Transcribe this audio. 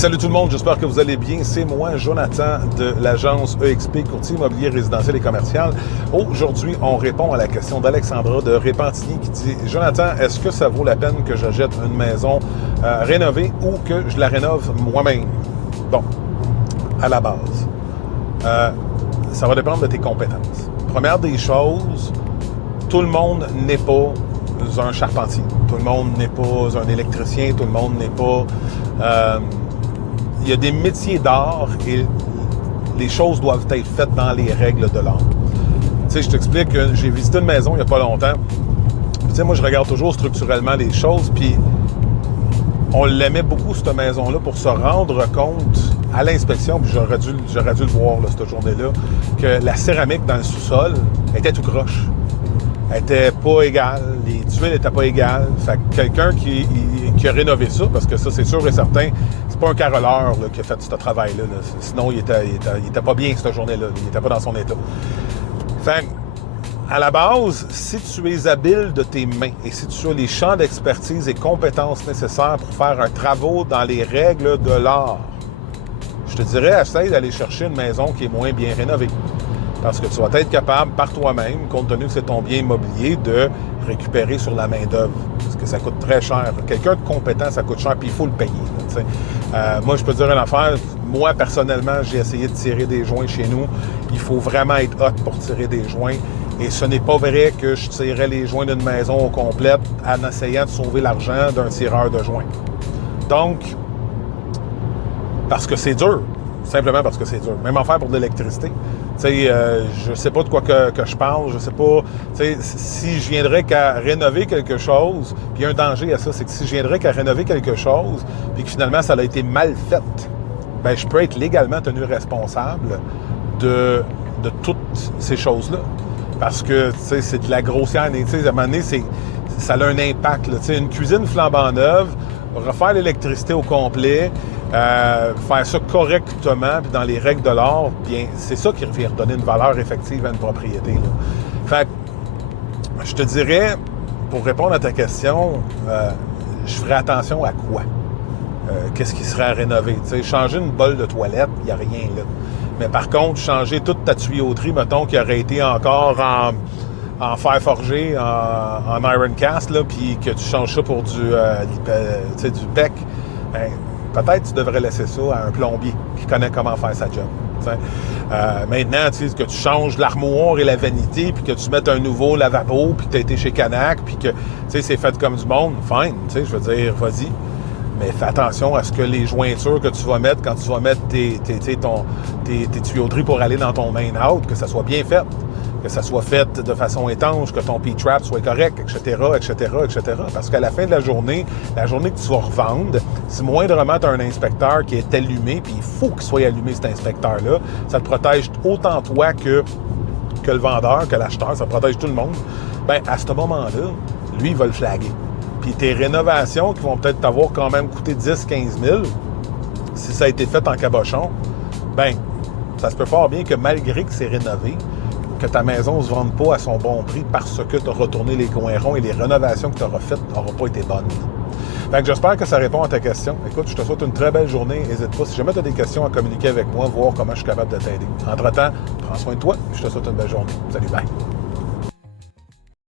Salut tout le monde, j'espère que vous allez bien. C'est moi, Jonathan, de l'agence EXP, courtier immobilier résidentiel et commercial. Aujourd'hui, on répond à la question d'Alexandra de Repentigny qui dit « Jonathan, est-ce que ça vaut la peine que j'achète une maison rénovée ou que je la rénove moi-même? » Bon, à la base, ça va dépendre de tes compétences. Première des choses, tout le monde n'est pas un charpentier. Tout le monde n'est pas un électricien. Tout le monde n'est pas... il y a des métiers d'art et les choses doivent être faites dans les règles de l'art. Tu sais, je t'explique que j'ai visité une maison il n'y a pas longtemps. Tu sais, moi, je regarde toujours structurellement les choses, puis on l'aimait beaucoup, cette maison-là, pour se rendre compte à l'inspection, puis j'aurais dû le voir, là, cette journée-là, que la céramique dans le sous-sol était tout croche. Elle n'était pas égale, les tuiles n'étaient pas égales. Fait que quelqu'un qui a rénové ça, parce que ça, c'est sûr et certain, c'est pas un carreleur là, qui a fait ce travail-là. Là. Sinon, il était pas bien cette journée-là. Il était pas dans son état. Fait à la base, si tu es habile de tes mains et si tu as les champs d'expertise et compétences nécessaires pour faire un travail dans les règles de l'art, je te dirais, essaye d'aller chercher une maison qui est moins bien rénovée. Parce que tu vas être capable, par toi-même, compte tenu que c'est ton bien immobilier, de récupérer sur la main-d'œuvre. Parce que ça coûte très cher. Quelqu'un de compétent, ça coûte cher, puis il faut le payer. Moi, je peux te dire une affaire. Moi, personnellement, j'ai essayé de tirer des joints chez nous. Il faut vraiment être hot pour tirer des joints. Et ce n'est pas vrai que je tirerais les joints d'une maison au complet en essayant de sauver l'argent d'un tireur de joints. Donc, parce que c'est dur. Simplement parce que c'est dur. Même affaire pour de l'électricité. Je ne sais pas de quoi que je parle, je sais pas. Si je viendrais qu'à rénover quelque chose, puis il y a un danger à ça, c'est que si je viendrais qu'à rénover quelque chose, puis que finalement ça a été mal fait, bien, je peux être légalement tenu responsable de toutes ces choses-là. Parce que c'est de la grossière. À un moment donné, ça a un impact. Là. Une cuisine flambant neuve, refaire l'électricité au complet, faire ça correctement puis dans les règles de l'art, bien, c'est ça qui vient redonner une valeur effective à une propriété. Là. Fait que, je te dirais, pour répondre à ta question, je ferais attention à quoi? Qu'est-ce qui serait à rénover? T'sais, changer une bolle de toilette, il n'y a rien là. Mais par contre, changer toute ta tuyauterie, mettons, qui aurait été encore en fer forgé, en iron cast, là, puis que tu changes ça pour du PEC, ben, peut-être tu devrais laisser ça à un plombier qui connaît comment faire sa job. Maintenant, que tu changes l'armoire et la vanité, puis que tu mettes un nouveau lavabo, puis que tu as été chez Canac, puis que c'est fait comme du monde, fine, je veux dire, vas-y. Mais fais attention à ce que les jointures que tu vas mettre quand tu vas mettre tes tuyauteries pour aller dans ton main out, que ça soit bien fait, que ça soit fait de façon étanche, que ton P-trap soit correct, etc., etc., etc. Parce qu'à la fin de la journée que tu vas revendre, si moindrement tu as un inspecteur qui est allumé, puis il faut qu'il soit allumé, cet inspecteur-là, ça te protège autant toi que le vendeur, que l'acheteur, ça protège tout le monde. Bien, à ce moment-là, lui, il va le flaguer. Puis tes rénovations qui vont peut-être t'avoir quand même coûté 10-15 000, si ça a été fait en cabochon, bien, ça se peut fort bien que malgré que c'est rénové, que ta maison ne se vende pas à son bon prix parce que tu as retourné les coins ronds et les rénovations que tu auras faites n'auront pas été bonnes. Fait que j'espère que ça répond à ta question. Écoute, je te souhaite une très belle journée. N'hésite pas, si jamais tu as des questions à communiquer avec moi, voir comment je suis capable de t'aider. Entre-temps, prends soin de toi et je te souhaite une belle journée. Salut, bye!